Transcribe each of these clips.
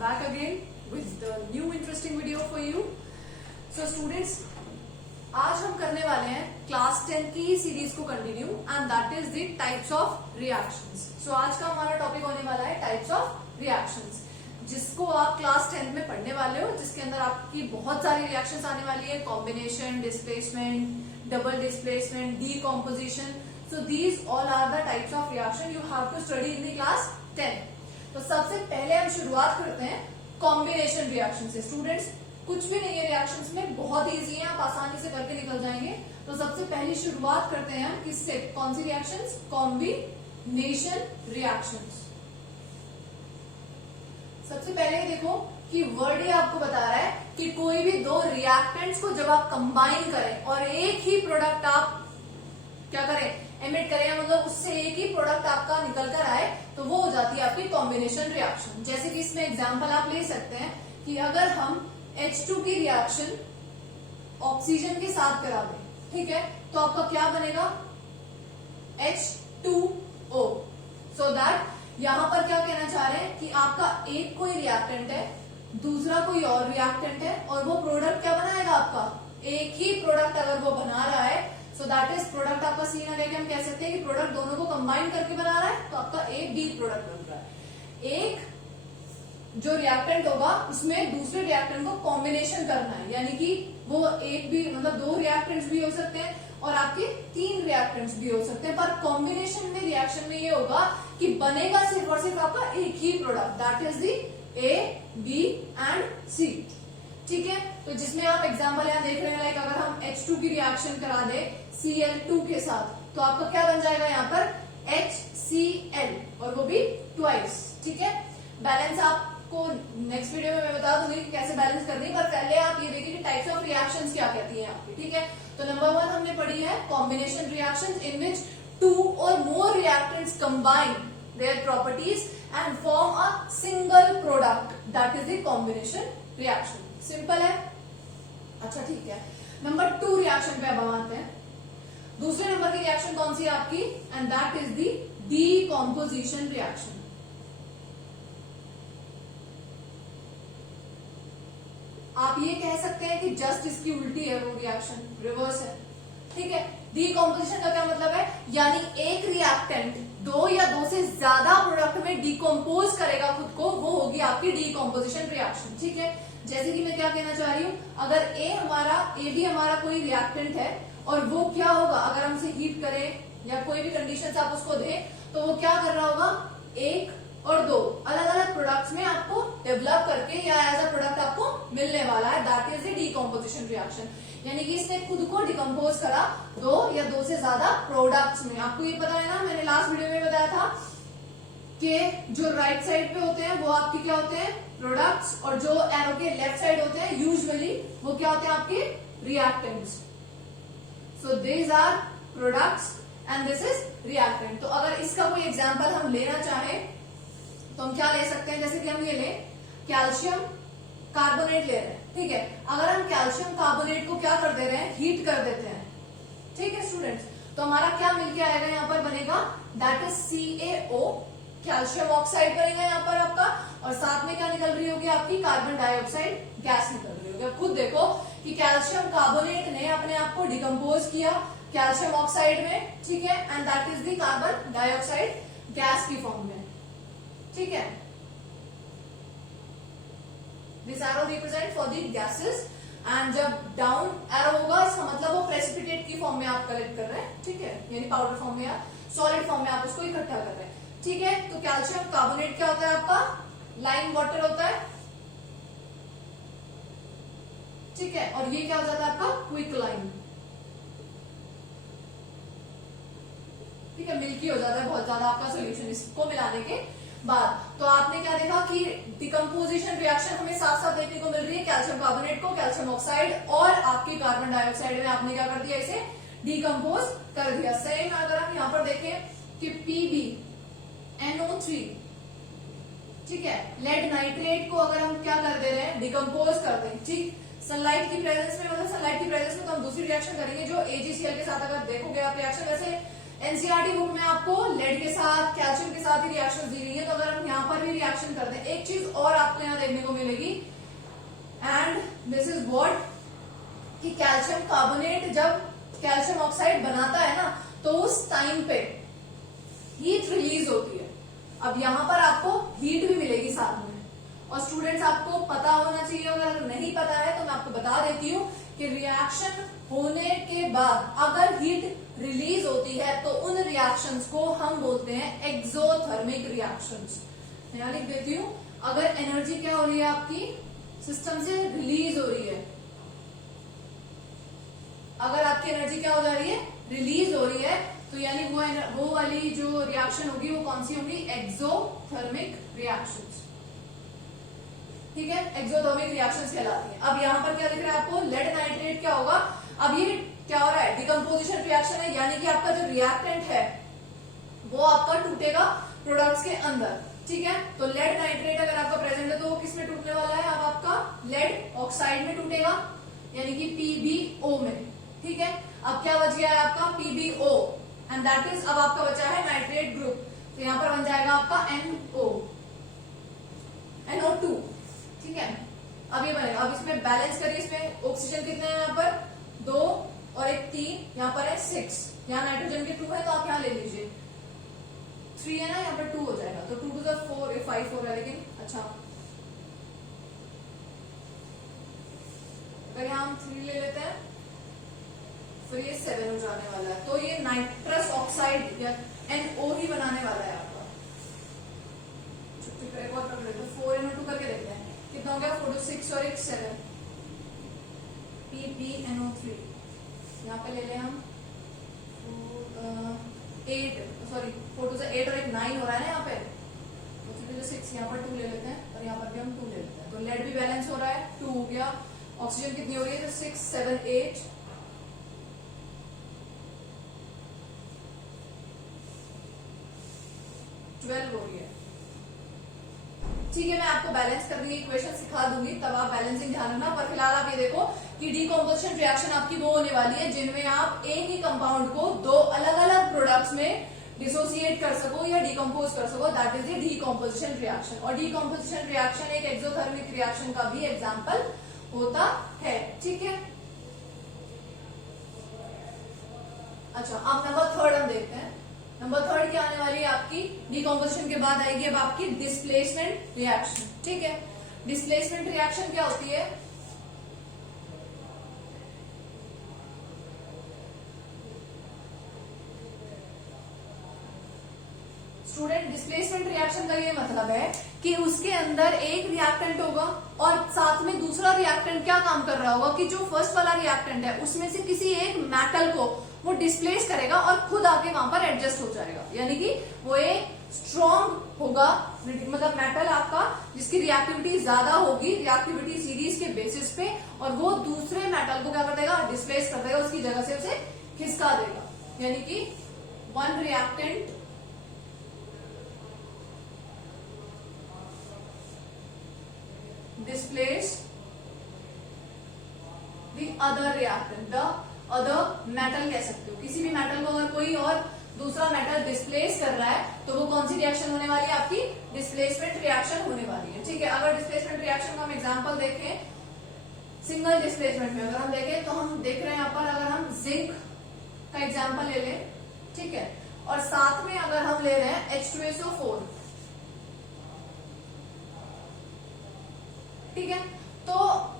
back again with the new interesting video for you. So students, आज हम करने वाले हैं क्लास 10 की सीरीज को continue and that is the types of reactions. So आज का हमारा टॉपिक होने वाला है टाइप्स ऑफ रिएक्शंस, जिसको आप क्लास 10 में पढ़ने वाले हो, जिसके अंदर आपकी बहुत सारी रिएक्शंस आने वाली है. Combination, displacement, double displacement, decomposition. So these all are the types of reaction you have to study in the class 10. तो सबसे पहले हम शुरुआत करते हैं कॉम्बिनेशन रिएक्शन से. स्टूडेंट्स, कुछ भी नहीं है रिएक्शंस में, बहुत इजी है, आप आसानी से करके निकल जाएंगे. तो सबसे पहली शुरुआत करते हैं हम किससे? कौन सी रिएक्शंस? Combination reactions. सबसे पहले देखो कि वर्ड ही आपको बता रहा है कि कोई भी दो रिएक्टेंट्स को जब आप कंबाइन करें और एक ही प्रोडक्ट आप क्या करें? एमिट करें, मतलब उससे एक ही प्रोडक्ट आपका निकल कर आए, तो वो हो जाती है आपकी कॉम्बिनेशन रिएक्शन. जैसे कि इसमें एग्जांपल आप ले सकते हैं कि अगर हम H2 की रिएक्शन ऑक्सीजन के साथ करा दें, ठीक है, तो आपका क्या बनेगा? H2O. सो दैट यहां पर क्या कहना चाह रहे हैं कि आपका एक कोई रिएक्टेंट है, दूसरा कोई और रिएक्टेंट है, और वो प्रोडक्ट क्या बनाएगा आपका? एक ही प्रोडक्ट अगर वो बना रहा है, सो दैट इज प्रोडक्ट आपका सी ना लेके हम कह सकते हैं कि प्रोडक्ट दोनों को कंबाइन करके बना रहा है, तो आपका एक डी प्रोडक्ट बन रहा है. एक जो रिएक्टेंट होगा उसमें दूसरे रिएक्टेंट को कॉम्बिनेशन करना है, यानी कि वो एक भी, मतलब दो रिएक्टेंट्स भी हो सकते हैं और आपके तीन रिएक्टेंट्स भी हो सकते हैं, पर कॉम्बिनेशन में रिएक्शन में ये होगा कि बनेगा सिर्फ और सिर्फ आपका एक ही product, that is the A, B and C. ठीक है, तो जिसमें आप एग्जांपल यहां देख रहे हैं, लाइक अगर हम H2 की रिएक्शन करा दे Cl2 के साथ, तो आपका क्या बन जाएगा यहाँ पर? HCl, और वो भी ट्वाइस. ठीक है, बैलेंस आपको नेक्स्ट वीडियो में मैं बता दूंगी कि कैसे बैलेंस करनी है, पर पहले आप ये देखिए कि टाइप्स ऑफ रिएक्शंस क्या कहती हैं आपकी. ठीक है, तो नंबर 1 हमने पढ़ी है combination reactions in which two or more reactants combine their properties and form a single product, that is the combination reaction. Simple है. अच्छा ठीक है, नंबर 2 रिएक्शन पे अब हम आते हैं. दूसरे नंबर की रिएक्शन कौन सी है आपकी? And that is the decomposition reaction. आप ये कह सकते हैं कि जस्ट इसकी उल्टी है वो रिएक्शन, रिवर्स है. ठीक है, डीकॉम्पोजिशन का क्या मतलब है? यानी एक रिएक्टेंट दो या दो से ज्यादा प्रोडक्ट में डीकम्पोज करेगा खुद को, वो होगी आपकी डीकॉम्पोजिशन रिएक्शन. ठीक है, जैसे कि मैं क्या कहना चाह रही हूं, अगर ए भी हमारा कोई रिएक्टेंट है और वो क्या होगा, अगर हम उसे हीट करें या कोई भी कंडीशन आप उसको दें, तो वो क्या कर रहा होगा? एक और दो अलग अलग प्रोडक्ट्स में आपको डेवलप करके या एज अ प्रोडक्ट आपको मिलने वाला है, that is the decomposition reaction. यानी कि इसने खुद को डिकम्पोज करा दो या दो से ज्यादा प्रोडक्ट्स में. आपको ये पता है ना, मैंने लास्ट वीडियो में बताया था कि जो राइट साइड पे होते हैं वो आपके क्या होते हैं? प्रोडक्ट्स, और जो एरो के लेफ्ट साइड होते हैं यूजुअली वो क्या होते हैं? आपके reactants. So these are products and this is reactant. तो अगर इसका कोई एग्जांपल हम लेना चाहें तो हम क्या ले सकते हैं? जैसे कि हम ये लें कैल्शियम कार्बोनेट ले रहे हैं. ठीक है, अगर हम कैल्शियम कार्बोनेट को क्या कर दे रहे हैं? हीट कर देते हैं. ठीक है स्टूडेंट्स, तो हमारा क्या मिलके आएगा यहाँ पर? बनेगा that is CaO, calcium oxide बनेगा यहाँ पर आपका, और साथ में क्या निकल रही होगी? आपकी कार्बन डाइऑक्साइड गैस निकल रही होगी. अब खुद देखो कि कैल्शियम कार्बोनेट ने अपने आप को डिकम्पोज किया कैल्शियम ऑक्साइड में, ठीक है, and that is the carbon dioxide gas की फॉर्म में. ठीक है, this arrow represent for the gases, and जब डाउन एरो होगा इसका मतलब वो प्रेसिपिटेट की फॉर्म में आप कलेक्ट कर रहे हैं. ठीक है, यानी पाउडर फॉर्म में या सॉलिड फॉर्म में आप उसको इकट्ठा कर रहे हैं. ठीक है, तो कैल्शियम कार्बोनेट क्या होता है आपका? लाइम वाटर होता है. ठीक है, और ये क्या हो जाता है आपका? Quick lime. ठीक है, मिल्की हो जाता है बहुत ज्यादा आपका सोल्यूशन इसको मिलाने के बाद. तो आपने क्या देखा कि डिकम्पोजिशन रिएक्शन हमें साथ साथ देखने को मिल रही है. कैल्शियम कार्बोनेट को कैल्शियम ऑक्साइड और आपकी कार्बन डाइऑक्साइड में आपने क्या कर दिया? इसे डिकम्पोज कर दिया. सेम अगर हम यहाँ पर देखें कि PbNO3, ठीक है, लेड नाइट्रेट को अगर हम क्या कर दे रहे हैं? डिकम्पोज कर दें. ठीक, सनलाइट की प्रेजेंस में, मतलब सनलाइट की प्रेजेंस में तो हम दूसरी रिएक्शन करेंगे जो AgCl के साथ. अगर देखोगे आप रिएक्शन, वैसे एनसीईआरटी बुक में आपको लेड के साथ कैल्शियम के साथ ही रिएक्शन दी गई है, तो अगर हम यहाँ पर भी रिएक्शन कर दें, एक चीज और आपको यहाँ देखने को मिलेगी। एंड दिस इज व्हाट कि कैल्शियम कार्बोनेट जब कैल्शियम ऑक्साइड बनाता है ना, तो उस टाइम पे हीट रिलीज होती है। अब यहां पर आपको हीट भी मिलेगी साथ में। और स्टूडेंट्स आपको पता होना चाहिए, अगर नहीं पता है तो मैं आपको बता देती हूँ कि रिएक्शन होने के बाद अगर हीट रिलीज होती है तो उन रिएक्शंस को हम बोलते हैं एक्सोथर्मिक रिएक्शंस। मैं लिख देती हूँ, अगर एनर्जी क्या हो रही है आपकी सिस्टम से रिलीज हो रही है, अगर आपकी एनर्जी क्या हो जा रही है, रिलीज हो रही है, तो यानी वो वाली जो रिएक्शन होगी वो कौन सी होगी, एक्सोथर्मिक रिएक्शंस। ठीक है, एक्सोथर्मिक रिएक्शंस कहलाती है। अब यहाँ पर क्या दिख रहा है आपको, लेड नाइट्रेट क्या होगा, अब ये क्या हो रहा है, डिकम्पोजिशन रिएक्शन है, यानी कि आपका जो रिएक्टेंट है वो आपका टूटेगा प्रोडक्ट्स के अंदर। ठीक है, तो लेड नाइट्रेट अगर आपका प्रेजेंट है तो वो किस में टूटने वाला है, अब आपका लेड ऑक्साइड में टूटेगा, यानी कि PbO में। ठीक है, अब क्या बच गया है आपका PbO, एंड दैट इज अब आपका बचा है नाइट्रेट ग्रुप, तो यहां पर बन जाएगा आपका NO2। ठीक है, अब ये बनेगा। अब इसमें बैलेंस करिए, इसमें ऑक्सीजन कितने हैं यहाँ पर 2 और एक 3, यहाँ पर है 6, यहाँ नाइट्रोजन के 2 है तो आप यहाँ ले लीजिए 3 है ना, यहाँ पर 2 हो जाएगा, तो 2 to 4 5 हो रहा है। लेकिन अच्छा अगर यहाँ हम 3 ले लेते हैं फिर ये 7 हो जाने वाला है, तो ये नाइट्रस ऑक्साइड या NO ही बनाने वाला है आपका। एक और कर लेते हैं, 4NO2 करके देखते हैं कितना हो गया, 4 to 6 और एक 7, PbNO3। यहाँ पे ले लें हम 8, सॉरी 4 to 8 और एक 9 हो रहा है ना यहाँ पे, तो 3 to 6, यहाँ पर 2 ले लेते हैं और यहाँ पर भी हम 2 ले लेते हैं, तो लेड भी बैलेंस हो रहा है, 2 हो गया। ऑक्सीजन कितनी हो रही है, तो 6 7 8 12 हो रही है। ठीक है, मैं आपको बैलेंस करने की इक्वेशन सिखा दूंगी, तब आप बैलेंसिंग ध्यान रखना। पर फिलहाल आप ये देखो कि डीकम्पोजिशन रिएक्शन आपकी वो होने वाली है जिनमें आप एक ही कंपाउंड को 2 अलग अलग प्रोडक्ट्स में डिसोसिएट कर सको या डिकम्पोज कर सको, that is the decomposition reaction. और डीकम्पोजिशन रिएक्शन एक एक्सोथर्मिक रिएक्शन का भी एग्जाम्पल होता है। ठीक है, अच्छा अब नंबर 3 हम देखते हैं। नंबर 3 क्या आने वाली है आपकी, डीकम्पोजिशन के बाद आएगी अब आपकी डिस्प्लेसमेंट रिएक्शन। ठीक है, डिस्प्लेसमेंट रिएक्शन क्या होती है, स्टूडेंट डिस्प्लेसमेंट रिएक्शन का ये मतलब है कि उसके अंदर एक रिएक्टेंट होगा और साथ में दूसरा रिएक्टेंट क्या काम कर रहा होगा कि जो फर्स्ट वाला रिएक्टेंट है उसमें से किसी एक मेटल को वो डिस्प्लेस करेगा और खुद आके वहां पर एडजस्ट हो जाएगा, यानी कि वो एक स्ट्रॉन्ग होगा, मतलब मेटल आपका जिसकी रिएक्टिविटी ज्यादा होगी रिएक्टिविटी सीरीज के बेसिस पे, और वो दूसरे मेटल को क्या कर देगा, डिस्प्लेस कर देगा, उसकी जगह से उसे खिसका देगा, यानी कि one reactant displace the other reactant, the other metal कह सकते हो। किसी भी मेटल को अगर कोई और दूसरा मेटल डिस्प्लेस कर रहा है तो वो कौन सी रिएक्शन होने वाली है, आपकी डिस्प्लेसमेंट रिएक्शन होने वाली है। ठीक है, अगर डिस्प्लेसमेंट रिएक्शन का हम एग्जांपल देखें सिंगल डिस्प्लेसमेंट में, अगर हम देखें तो हम देख रहे हैं यहाँ पर, अगर हम जिंक का एग्जांपल ले लें, ठीक है, और साथ में अगर हम ले रहे हैं H2SO4, ठीक है, तो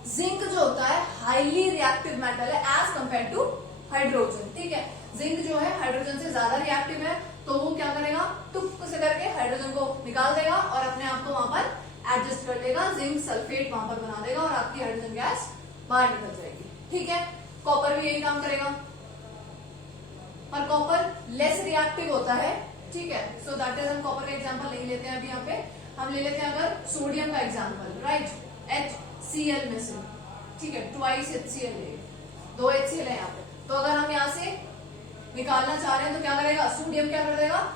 जिंक जो होता है हाईली रिएक्टिव मेटल है एज कंपेयर टू हाइड्रोजन। ठीक है, जिंक जो है हाइड्रोजन से ज्यादा रिएक्टिव है, तो वो क्या करेगा, टुक से करके हाइड्रोजन को निकाल देगा और अपने आप को वहां पर एडजस्ट कर लेगा, जिंक सल्फेट वहां पर बना देगा और आपकी हाइड्रोजन गैस बाहर निकल जाएगी। ठीक है, कॉपर भी यही काम करेगा, पर कॉपर लेस रिएक्टिव होता है। ठीक है, सो दैट इज, हम कॉपर का एग्जांपल नहीं लेते हैं अभी, यहाँ पे हम ले लेते हैं अगर सोडियम का एग्जांपल, राइट, HCl में से, ठीक है, ट्वाइस HCl है, 2 HCl है यहाँ पे, तो अगर हम यहाँ से निकालना चाह रहे हैं तो क्या करेगा, सोडियम क्या कर देगा,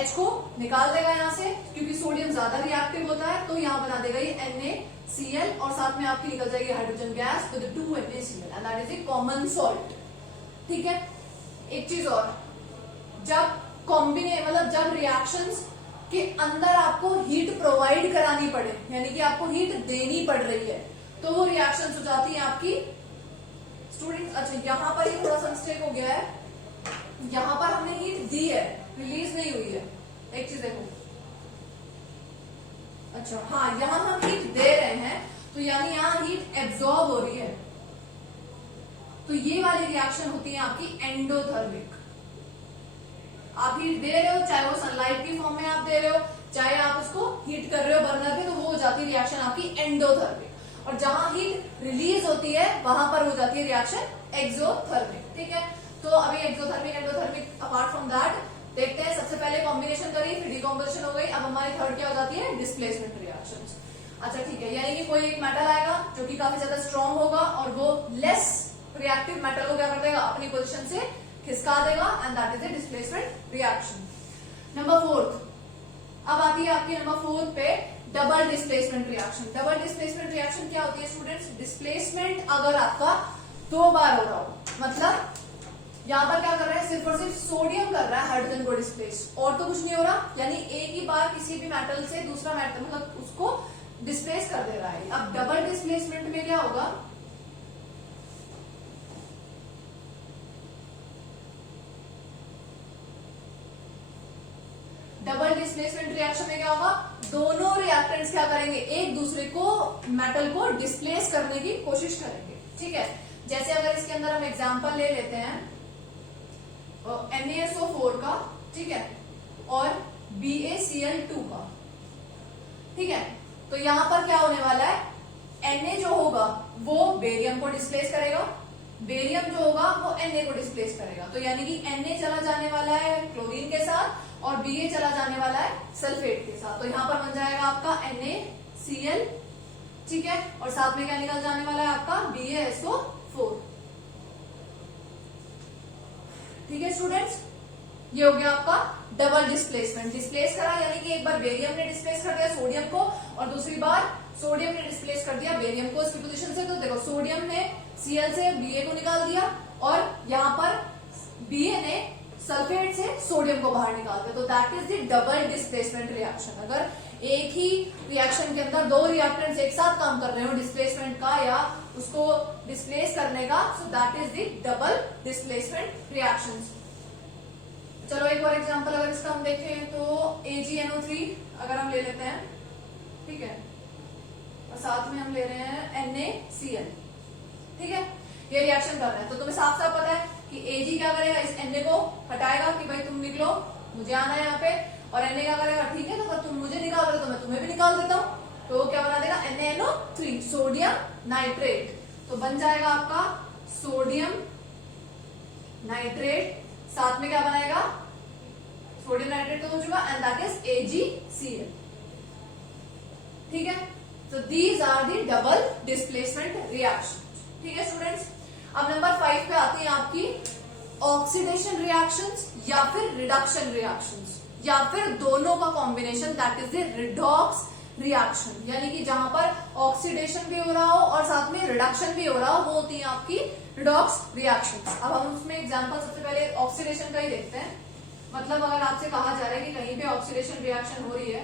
H को निकाल देगा यहाँ से, क्योंकि सोडियम ज्यादा रिएक्टिव होता है, तो यहाँ बना देगा ये NaCl और साथ में आपकी निकल जाएगी hydrogen gas with 2 NaCl and that is a common salt. ठीक है, एक चीज और, जब मतलब जब रिएक्शंस कि अंदर आपको हीट प्रोवाइड करानी पड़े, यानी कि आपको हीट देनी पड़ रही है, तो वो रिएक्शंस हो जाती हैं आपकी स्टूडेंट। अच्छा यहां पर ये थोड़ा सा मिस्टेक हो गया है, यहां पर हमने हीट दी है, रिलीज नहीं हुई है। एक चीज देखो, अच्छा हाँ यहां हम हीट दे रहे हैं, तो यानी यहां हीट एब्जॉर्ब हो रही है, तो ये वाली रिएक्शन होती है आपकी एंडोथर्मिक। आप हीट दे रहे हो, चाहे वो सनलाइट की फॉर्म में आप दे रहे हो, चाहे आप उसको हीट कर रहे हो बर्नर पे, तो वो हो जाती है रिएक्शन आपकी एंडोथर्मिक। और जहां हीट रिलीज होती है वहां पर हो जाती है रिएक्शन एक्सोथर्मिक। ठीक है, तो अभी exothermic endothermic apart from that देखते हैं। सबसे पहले कॉम्बिनेशन करी, फिर डिकॉम्पोजिशन हो गई, अब हमारी थर्ड क्या हो जाती है, डिस्प्लेसमेंट रिएक्शंस। अच्छा ठीक है, यानी कि कोई एक मेटल आएगा जो कि काफी ज्यादा स्ट्रॉन्ग होगा और वो लेस रिएक्टिव मेटल को क्या कर देगा, अपनी पोजीशन से खिसका देगा, and that is the displacement reaction. Number fourth, अब आती है आपकी नंबर फोर्थ पे double displacement reaction. Double displacement reaction क्या होती है स्टूडेंट्स, डिस्प्लेसमेंट अगर आपका 2 बार हो रहा हो, मतलब यहां पर क्या कर रहा है, सिर्फ और सिर्फ सोडियम कर रहा है हाइड्रोजन को डिस्प्लेस, और तो कुछ नहीं हो रहा, यानी एक ही बार किसी भी मेटल से दूसरा मेटल मतलब उसको डिस्प्लेस कर दे रहा है। अब डबल डिस्प्लेसमेंट में क्या होगा, डबल डिस्प्लेसमेंट रिएक्शन में क्या होगा, दोनों रिएक्टेंट्स क्या करेंगे, एक दूसरे को मेटल को डिस्प्लेस करने की कोशिश करेंगे। ठीक है, जैसे अगर इसके अंदर हम एग्जांपल ले लेते हैं NaSO4 का, ठीक है, और BaCl2 का। ठीक है, तो यहां पर क्या होने वाला है, Na जो होगा वो बेरियम को डिस्प्लेस करेगा, बेरियम जो होगा वो Na को डिस्प्लेस करेगा, तो यानी कि Na चला जाने वाला है क्लोरीन के साथ और Ba चला जाने वाला है सल्फेट के साथ, तो यहां पर बन जाएगा आपका NaCl। ठीक है, और साथ में क्या निकल जाने वाला है आपका BaSO4। ठीक है स्टूडेंट्स, ये हो गया आपका डबल डिस्प्लेसमेंट। डिस्प्लेस करा यानी कि एक बार बेरियम ने डिस्प्लेस कर दिया सोडियम को, और दूसरी बार सोडियम ने डिस्प्लेस कर दिया बेरियम को इसकी पोजीशन से। तो देखो सोडियम ने Cl से Ba को निकाल दिया, और यहां पर Ba ने सल्फेट से सोडियम को बाहर निकाल दिया, तो that is the double displacement reaction. अगर एक ही रिएक्शन के अंदर दो रिएक्टेंट्स एक साथ काम कर रहे हो डिस्प्लेसमेंट का या उसको डिस्प्लेस करने का, सो that is the double displacement reactions. चलो एक और एग्जांपल अगर इसका हम देखें तो AgNO3 अगर हम ले लेते हैं, ठीक है, और साथ में हम ले रहे हैं NaCl। ठीक है, ये रिएक्शन कर रहे हैं, तो तुम्हें साफ साफ पता है कि Ag क्या करेगा, इस Na को हटाएगा कि भाई तुम निकलो, मुझे आना है यहाँ पे, और Na क्या करेगा, ठीक है, तो अगर तुम मुझे निकाल रहे हो तो मैं तुम्हें भी निकाल देता हूँ, तो क्या बना देगा NaNO3 सोडियम नाइट्रेट। तो बन जाएगा आपका सोडियम नाइट्रेट, साथ में क्या बनाएगा, सोडियम नाइट्रेट तो हो चुका, एंड दैट इज AgCl। ठीक है, तो these are the double displacement reaction. ठीक है स्टूडेंट्स, अब नंबर 5 पे आती है आपकी ऑक्सीडेशन रिएक्शंस या फिर रिडक्शन रिएक्शंस, या फिर दोनों का combination, that is the redox reaction. यानी कि जहां पर ऑक्सीडेशन भी हो रहा हो और साथ में रिडक्शन भी हो रहा हो, वो होती है आपकी रिडॉक्स रिएक्शंस। अब हम उसमें एग्जांपल सबसे पहले ऑक्सीडेशन का ही देखते हैं। मतलब अगर आपसे कहा जा रहा है कि कहीं पे ऑक्सीडेशन रिएक्शन हो रही है,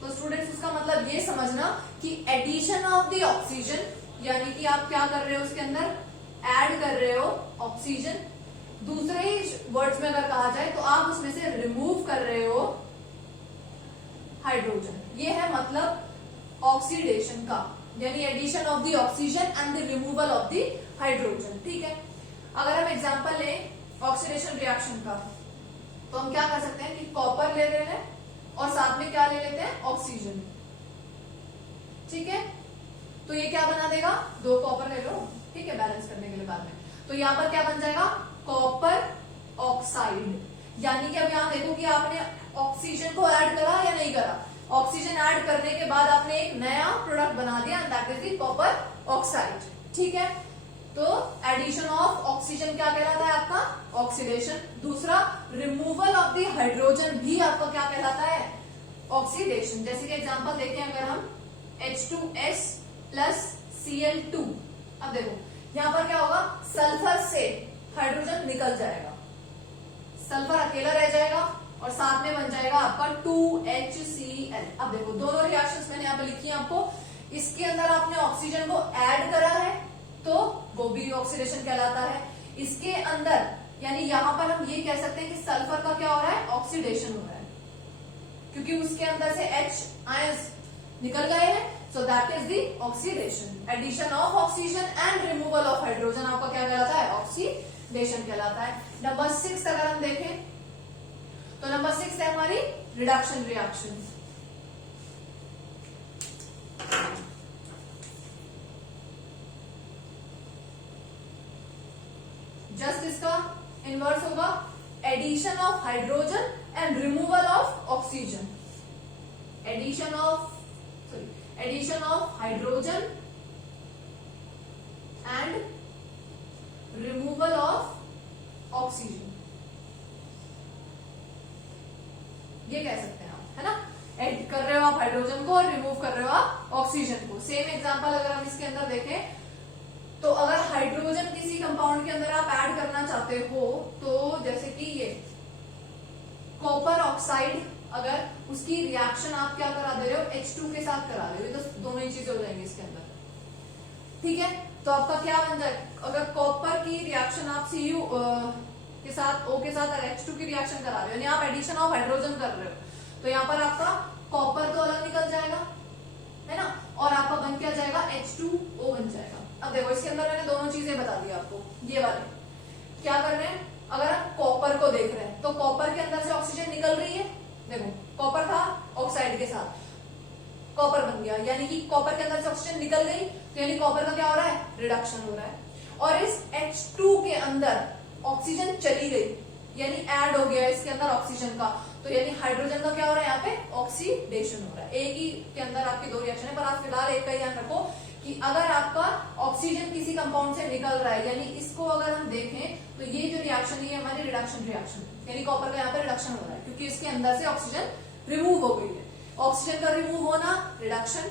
तो स्टूडेंट्स उसका मतलब ये समझना कि एडिशन ऑफ द ऑक्सीजन, यानी कि आप क्या कर रहे हो उसके अंदर ऐड कर रहे हो ऑक्सीजन। दूसरे ही वर्ड्स में अगर कहा जाए तो आप उसमें से रिमूव कर रहे हो हाइड्रोजन। ये है मतलब ऑक्सीडेशन का, यानी addition of the oxygen and the removal of the hydrogen. ठीक है, अगर हम एग्जांपल लें ऑक्सीडेशन रिएक्शन का, तो हम क्या कर सकते हैं कि कॉपर ले रहे हैं और साथ में क्या ले लेते हैं, ऑक्सीजन। ठीक है, तो ये क्या बना देगा, 2 कॉपर ले लो, ठीक है, बैलेंस करने के लिए बाद में। तो यहां पर क्या बन जाएगा, कॉपर ऑक्साइड। यानी कि अब यहां देखो कि आपने ऑक्सीजन को ऐड करा या नहीं करा। ऑक्सीजन ऐड करने के बाद आपने एक नया प्रोडक्ट बना दिया, that is the copper oxide. ठीक है, तो एडिशन ऑफ ऑक्सीजन क्या कहलाता है आपका, ऑक्सीडेशन। दूसरा रिमूवल ऑफ द हाइड्रोजन भी आपका क्या कहलाता है, ऑक्सीडेशन। जैसे कि एग्जांपल देखें अगर हम H2S प्लस Cl2, अब देखो यहां पर क्या होगा, सल्फर से हाइड्रोजन निकल जाएगा, सल्फर अकेला रह जाएगा, और साथ में बन जाएगा आपका 2HCl। अब देखो दोनों रिएक्शंस मैंने यहाँ पे लिखी है आपको। इसके अंदर आपने ऑक्सीजन को ऐड करा है तो वो भी ऑक्सीडेशन कहलाता है। इसके अंदर यानी यहाँ पर हम ये कह सकते हैं कि सल्फर का क्या हो रहा है, ऑक्सीडेशन हो रहा है, क्योंकि उसके अंदर से H आयंस निकल गए हैं। So that is the oxidation. Addition of oxygen and removal of hydrogen आपका क्या कहलाता है, ऑक्सीडेशन कहलाता है। नंबर 6 अगर हम देखें तो नंबर 6 है हमारी रिडक्शन रिएक्शन। जस्ट इसका इनवर्स होगा, addition of hydrogen and removal of oxygen. Addition of hydrogen and removal of oxygen, ये कह सकते हैं आप, है ना। ऐड कर रहे हो आप हाइड्रोजन को और रिमूव कर रहे हो आप ऑक्सीजन को। सेम एग्जांपल अगर हम इसके अंदर देखें तो अगर हाइड्रोजन किसी कंपाउंड के अंदर आप ऐड करना चाहते हो तो जैसे कि ये कॉपर ऑक्साइड, अगर उसकी रिएक्शन आप क्या करा दे रहे हो, H2 के साथ करा रहे हो, तो दोनों ही चीजें हो जाएंगी इसके अंदर, ठीक है। तो आपका क्या बन जाए, अगर कॉपर की रिएक्शन आप Cu के साथ O के साथ अगर H2 की रिएक्शन करा रहे हो यानी आप एडिशन ऑफ हाइड्रोजन कर रहे हो तो यहाँ पर आपका कॉपर तो अलग निकल जाएगा, है ना, और आपका बन क्या जाएगा, H2O बन जाएगा। अब देखो इसके अंदर मैंने दोनों चीजें बता दी आपको। ये वाले क्या कर रहे हैं, अगर आप कॉपर को देख रहे हैं तो कॉपर के अंदर से ऑक्सीजन निकल रही है। देखो कॉपर था ऑक्साइड के साथ, कॉपर बन गया, यानी कि कॉपर के अंदर से ऑक्सीजन निकल गई तो यानी कॉपर का क्या हो रहा है, रिडक्शन हो रहा है। और इस H2 के अंदर ऑक्सीजन चली गई यानी ऐड हो गया इसके अंदर ऑक्सीजन का, तो यानी हाइड्रोजन का क्या हो रहा है, यहाँ पे ऑक्सीडेशन हो रहा है। एक ही के अंदर आपकी दो रिएक्शन है, पर आप फिलहाल एक का ही ध्यान रखो कि अगर आपका ऑक्सीजन किसी कंपाउंड से निकल रहा है यानी इसको अगर हम देखें तो ये जो रिएक्शन है हमारी रिडक्शन रिएक्शन, यानी कॉपर का यहाँ पे रिडक्शन हो रहा है क्योंकि इसके अंदर से ऑक्सीजन रिमूव हो गई है। ऑक्सीजन का रिमूव होना रिडक्शन,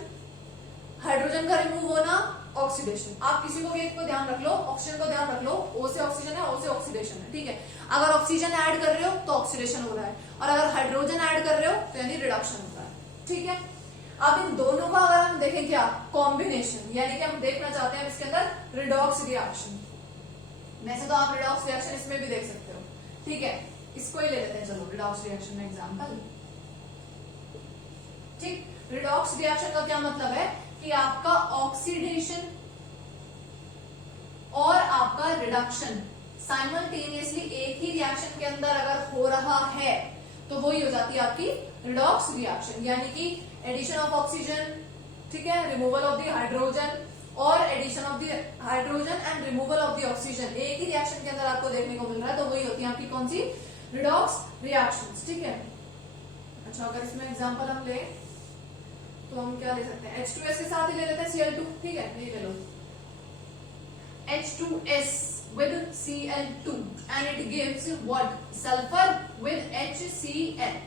हाइड्रोजन का रिमूव होना ऑक्सीडेशन। आप किसी को भी एक को ध्यान रख लो, ऑक्सीजन को ध्यान रख लो, O से ऑक्सीजन है, O से ऑक्सीडेशन है, ठीक है। अगर ऑक्सीजन ऐड कर रहे हो तो ऑक्सीडेशन हो रहा है और अगर हाइड्रोजन ऐड कर रहे हो तो यानी रिडक्शन हो रहा है, ठीक है। अब इन दोनों का अगर हम देखें क्या कॉम्बिनेशन, यानी कि हम देखना चाहते हैं इसके अंदर रिडॉक्स रिएक्शन। वैसे तो आप रिडॉक्स रिएक्शन इसमें भी देख सकते हो, ठीक है। इसको ही ले लेते हैं, चलो रिडॉक्स रिएक्शन में एग्जांपल, ठीक। रिडॉक्स रिएक्शन का क्या मतलब है कि आपका ऑक्सीडेशन और आपका रिडक्शन साइमल्टेनियसली एक ही रिएक्शन के अंदर अगर हो रहा है तो वही हो जाती है आपकी रिडॉक्स रिएक्शन, यानी कि एडिशन ऑफ ऑक्सीजन, ठीक है, रिमूवल ऑफ द हाइड्रोजन और addition of the hydrogen and removal of the oxygen एक ही रिएक्शन के अंदर आपको देखने को मिल रहा है, तो वही होती है आपकी कौन सी, रिडॉक्स रिएक्शंस, ठीक है। अच्छा अगर इसमें एग्जांपल हम ले तो हम क्या ले सकते हैं, H2S के साथ ही ले लेते हैं Cl2, ठीक है, ये ले लो H2S with Cl2 and it gives what, sulfur with HCl,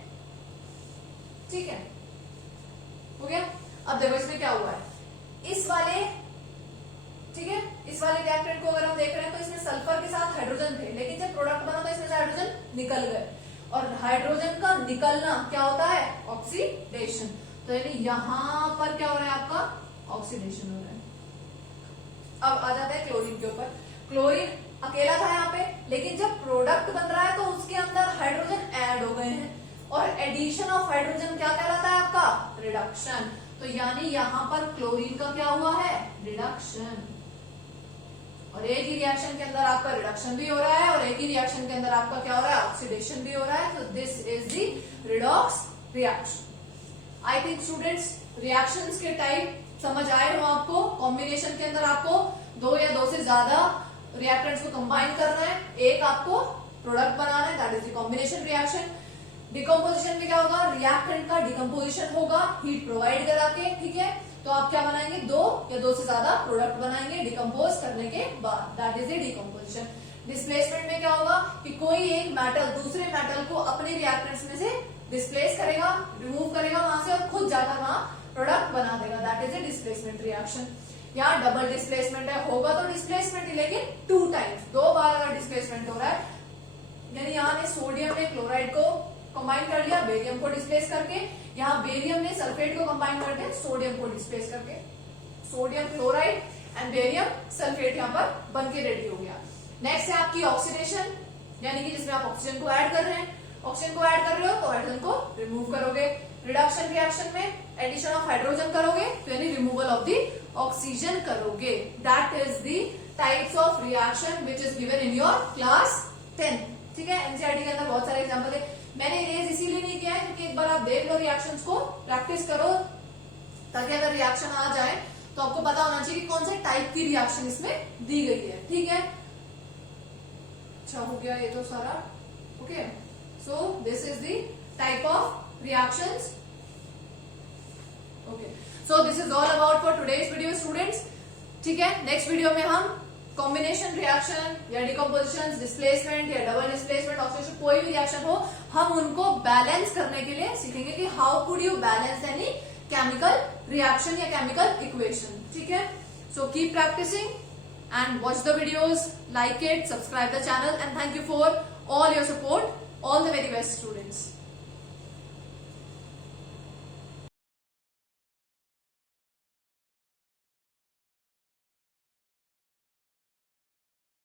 ठीक है, हो गया। अब देखो इसमें क्या हुआ है, इस वाले, ठीक है, इस वाले रिएक्टेंट को अगर हम देख रहे हैं तो इसमें सल्फर के साथ हाइड्रोजन थे, लेकिन जब प्रोडक्ट बना तो इसमें से हाइड्रोजन निकल गए और हाइड्रोजन का निकलना क्या होता है, ऑक्सीडेशन। तो यानी यहां पर क्या हो रहा है, आपका ऑक्सीडेशन हो रहा है। अब आ जाता है क्लोरीन के ऊपर। क्लोरीन अकेला था यहाँ पे, लेकिन जब प्रोडक्ट बन रहा है तो उसके अंदर हाइड्रोजन ऐड हो गए हैं और एडिशन ऑफ हाइड्रोजन क्या कहलाता है आपका, रिडक्शन। तो यानी यहां पर क्लोरीन का क्या हुआ है, रिडक्शन। और एक ही रिएक्शन के अंदर आपका रिडक्शन भी हो रहा है और एक ही रिएक्शन के अंदर आपका क्या हो रहा है, ऑक्सीडेशन भी हो रहा है। तो this is the redox reaction. I think students reactions के टाइप समझ आए हो आपको। कॉम्बिनेशन के अंदर आपको दो या दो से ज्यादा रिएक्टेंट्स को कंबाइन करना है, एक आपको प्रोडक्ट बनाना है, that is the combination reaction. Decomposition में क्या होगा, रिएक्टेंट का डिकम्पोजिशन होगा हीट प्रोवाइड करा के, ठीक है। तो आप क्या बनाएंगे, दो या दो से ज्यादा प्रोडक्ट बनाएंगे डिकम्पोज करने के बाद, that is the decomposition. Displacement में क्या होगा कि कोई एक मेटल दूसरे मेटल को अपने रिएक्टेंट्स में से डिस्प्लेस करेगा, रिमूव करेगा वहां से और खुद जाकर वहां प्रोडक्ट बना देगा, that is a displacement reaction. यहाँ डबल डिस्प्लेसमेंट है, होगा तो डिस्प्लेसमेंट ही, लेकिन 2 टाइम्स, 2 बार अगर डिस्प्लेसमेंट हो रहा है, यानी यहाँ ने सोडियम ने क्लोराइड को कंबाइन कर लिया बेरियम को डिस्प्लेस करके, यहाँ बेरियम ने सल्फेट को कंबाइन करके सोडियम को डिस्प्लेस करके, sodium chloride and barium sulphate यहाँ पर बन के रेडी हो गया। नेक्स्ट है आपकी ऑक्सीडेशन, यानी कि जिसमें आप ऑक्सीजन को ऐड कर रहे हैं, ऑक्सीजन को ऐड कर रहे हो तो हाइड्रोजन को रिमूव करोगे। रिडक्शन रिएक्शन में एडिशन ऑफ हाइड्रोजन करोगे तो यानी रिमूवल ऑफ दी ऑक्सीजन करोगे। That is the types of reaction which is given in your class 10। ठीक है, एनसीईआरटी के अंदर बहुत सारे एग्जांपल है, मैंने इरेज इसीलिए नहीं किया है क्योंकि एक बार आप देख लो रिएक्शंस को, प्रैक्टिस करो, ताकि अगर रिएक्शन आ जाए तो आपको पता होना चाहिए कि कौन से टाइप की रिएक्शन इसमें दी गई है। ठीक है, अच्छा हो गया ये तो सारा। Okay, so this is the type of reactions. Okay, so this is all about for today's video students. ठीक है, नेक्स्ट वीडियो में हम कॉम्बिनेशन रिएक्शन या डिकम्पोजिशन, डिस्प्लेसमेंट या डबल डिस्प्लेसमेंट, ऑक्सीडेशन, कोई भी रिएक्शन हो, हम उनको बैलेंस करने के लिए सीखेंगे कि how could you balance any chemical reaction या केमिकल इक्वेशन। ठीक है, so keep practising and watch the videos, like it, subscribe the channel, and thank you for all your support. All the very best, students.